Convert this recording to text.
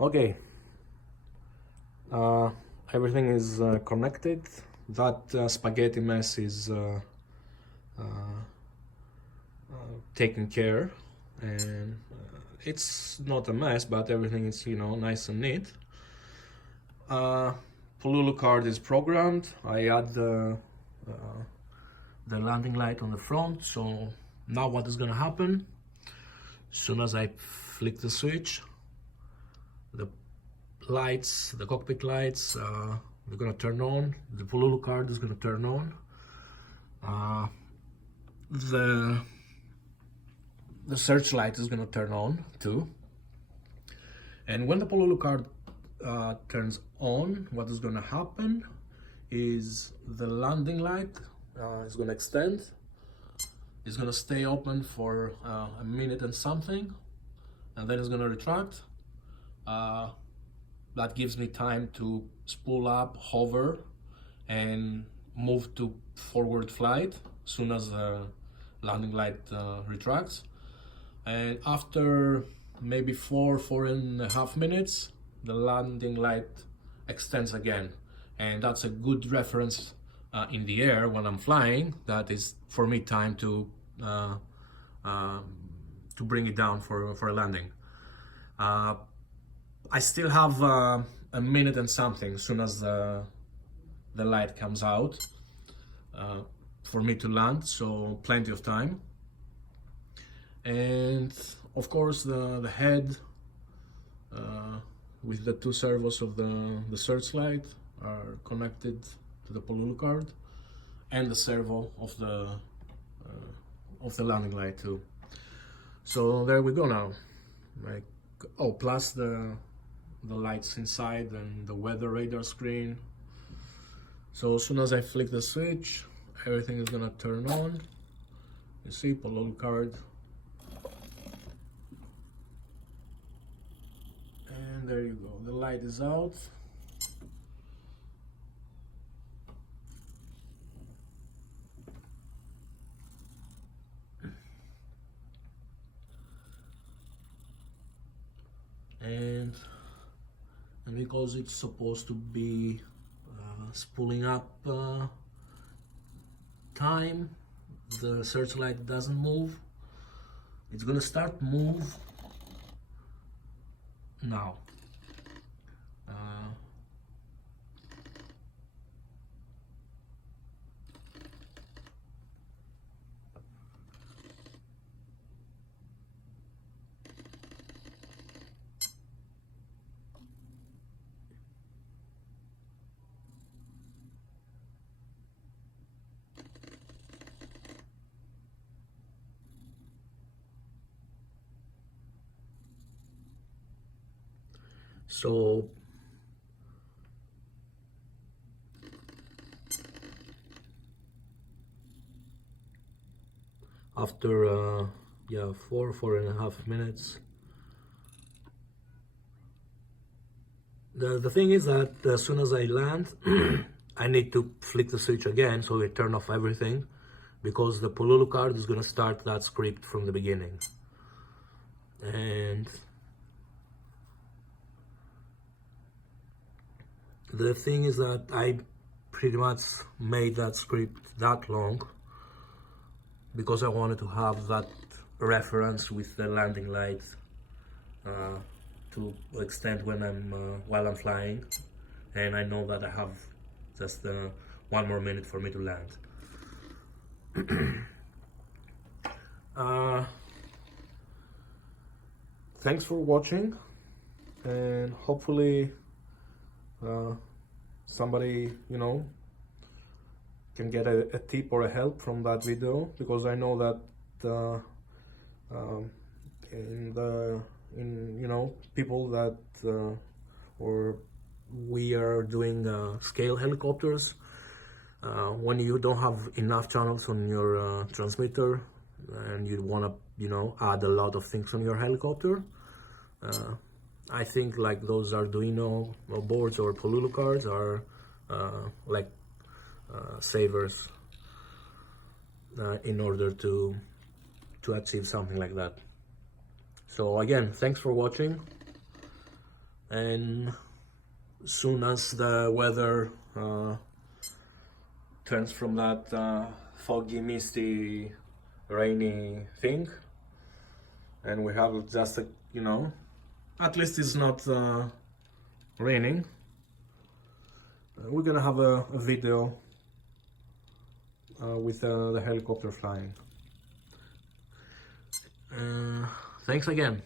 Okay, uh, everything is connected. That spaghetti mess is uh, taken care, and it's not a mess, but everything is, you know, nice and neat. uh, Pololu card is programmed. I add the landing light on the front. So now what is gonna happen, as soon as I flick the switch, the lights, the cockpit lights, they're gonna turn on. The Pololu card is gonna turn on. The searchlight is gonna turn on too. And when the Pololu card turns on, what is gonna happen is the landing light is gonna extend. It's gonna stay open for a minute and something, and then it's gonna retract. That gives me time to spool up, hover, and move to forward flight as soon as the landing light retracts. And after maybe 4.5 minutes, the landing light extends again. And that's a good reference in the air when I'm flying. That is for me time to bring it down for a landing. I still have a minute and something as soon as the light comes out for me to land, so plenty of time. And of course the head with the two servos of the searchlight are connected to the Pololu card, and the servo of the landing light too. So there we go now. Like, oh, plus the lights inside and the weather radar screen. So as soon as I flick the switch, everything is gonna turn on. You see, Pololu card. And there you go, the light is out. And because it's supposed to be spooling up time, the searchlight doesn't move. It's gonna start move now. So after 4.5 minutes, the thing is that as soon as I land I need to flick the switch again, so I turn off everything, because the Pololu card is going to start that script from the beginning. And the thing is that I pretty much made that script that long because I wanted to have that reference with the landing light to extend when while I'm flying, and I know that I have just 1 more minute for me to land. Thanks for watching, and hopefully somebody, you know, can get a tip or a help from that video, because I know that in you know, people that or we are doing scale helicopters, when you don't have enough channels on your transmitter and you want to, you know, add a lot of things on your helicopter, I think like those Arduino boards or Pololu cards are like savers in order to achieve something like that. So again, thanks for watching, and soon as the weather turns from that foggy, misty, rainy thing, and we have just a, you know, at least it's not raining, we're gonna have a video with the helicopter flying. Thanks again.